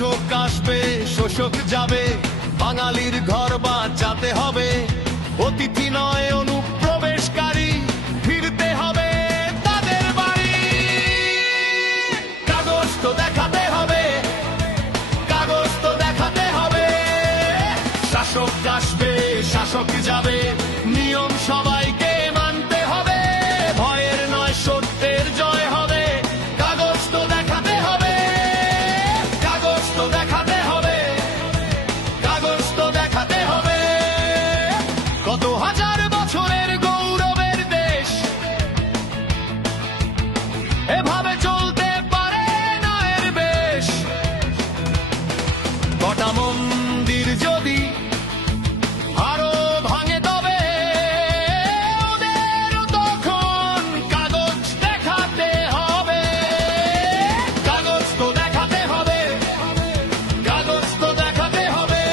শোষক আসবে শোষক যাবে, বাঙালির ঘর বাঁচাতে হবে। অতিথি নয় অনুপ্রবেশকারী, ফিরতে হবে তাদের বাড়ি। কাগজ তো দেখাতে হবে, কাগজ তো দেখাতে হবে। শাসক আসবে শাসক যাবে, নিয়ম সবাইকে মানতে হবে। ভয়ের নয় সত্যের জয় হবে, কাগজ তো দেখাতে হবে, কাগজ তো দেখাতে হবে, কাগজ তো দেখাতে হবে। কত হাজার বছরের গৌরবের দেশ, এভাবে চলতে পারে না এর বেশ। কটা মন্দির যদি আরো ভাঙে, তবে ওদেরও তখন কাগজ দেখাতে হবে। কাগজ তো দেখাতে হবে, কাগজ তো দেখাতে হবে।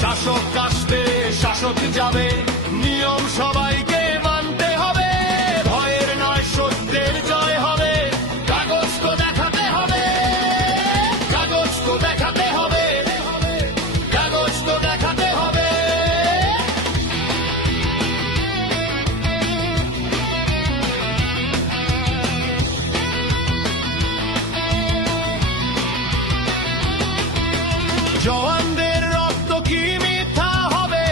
শাসক আসবে শাসক যাবে, নিয়ম সবাইকে মানতে হবে। ভয়ের নয় সত্যের জয় হবে, কাগজ তো দেখাতে হবে, কাগজ তো দেখাতে হবে, কাগজ তো দেখাতে হবে। জওয়ানদের রক্ত কি মিথ্যা হবে?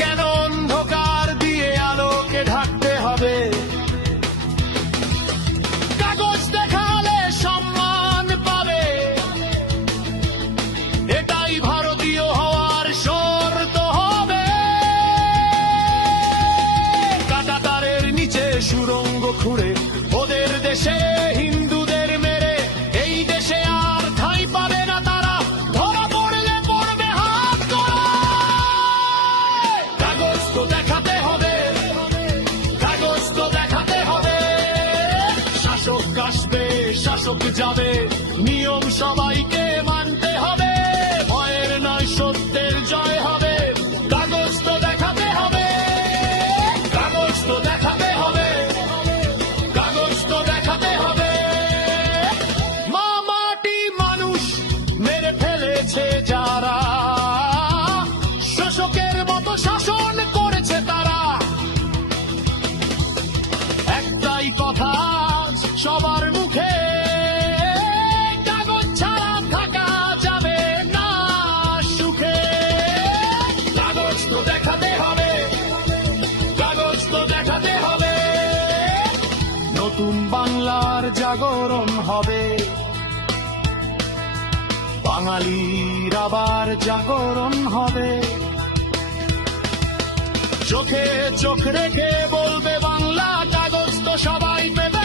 কেন অন্ধকার দিয়ে আলোকে ঢাকতে হবে? কাগজ দেখালে সম্মান পাবে, এটাই ভারতীয় হওয়ার শর্ত হবে। কাঁটাতারের নিচে সুড়ঙ্গ খুঁড়ে ওদের দেশে হিন্দুদের মেরে, এই দেশে আর ঠাঁই পাবে না তারা। ধরা পড়লে পড়বে হাত গলায়। কাগজ তো দেখাতে হবে, কাগজ তো দেখাতে হবে। শাসক আসবে শাসক যাবে, নিয়ম সবাইকে মানতে হবে। ভয়ের নয় সত্যের জয় হবে, কাগজ তো দেখাতে হবে, কাগজ তো দেখাতে হবে, কাগজ তো দেখাতে হবে। মা মাটি মানুষ মেরে ফেলেছে যারা, শোষকের মতো শাসন করেছে তারা। একটাই কথা সবার মুখে, কাগজ ছাড়া থাকা যাবে না সুখে। কাগজ তো দেখাতে হবে, কাগজ তো দেখাতে হবে। নতুন বাংলার জাগরণ হবে, বাঙালির আবার জাগরণ হবে। চোখে চোখ রেখে বলবে বাংলা, কাগজ তো সবাই পেবে।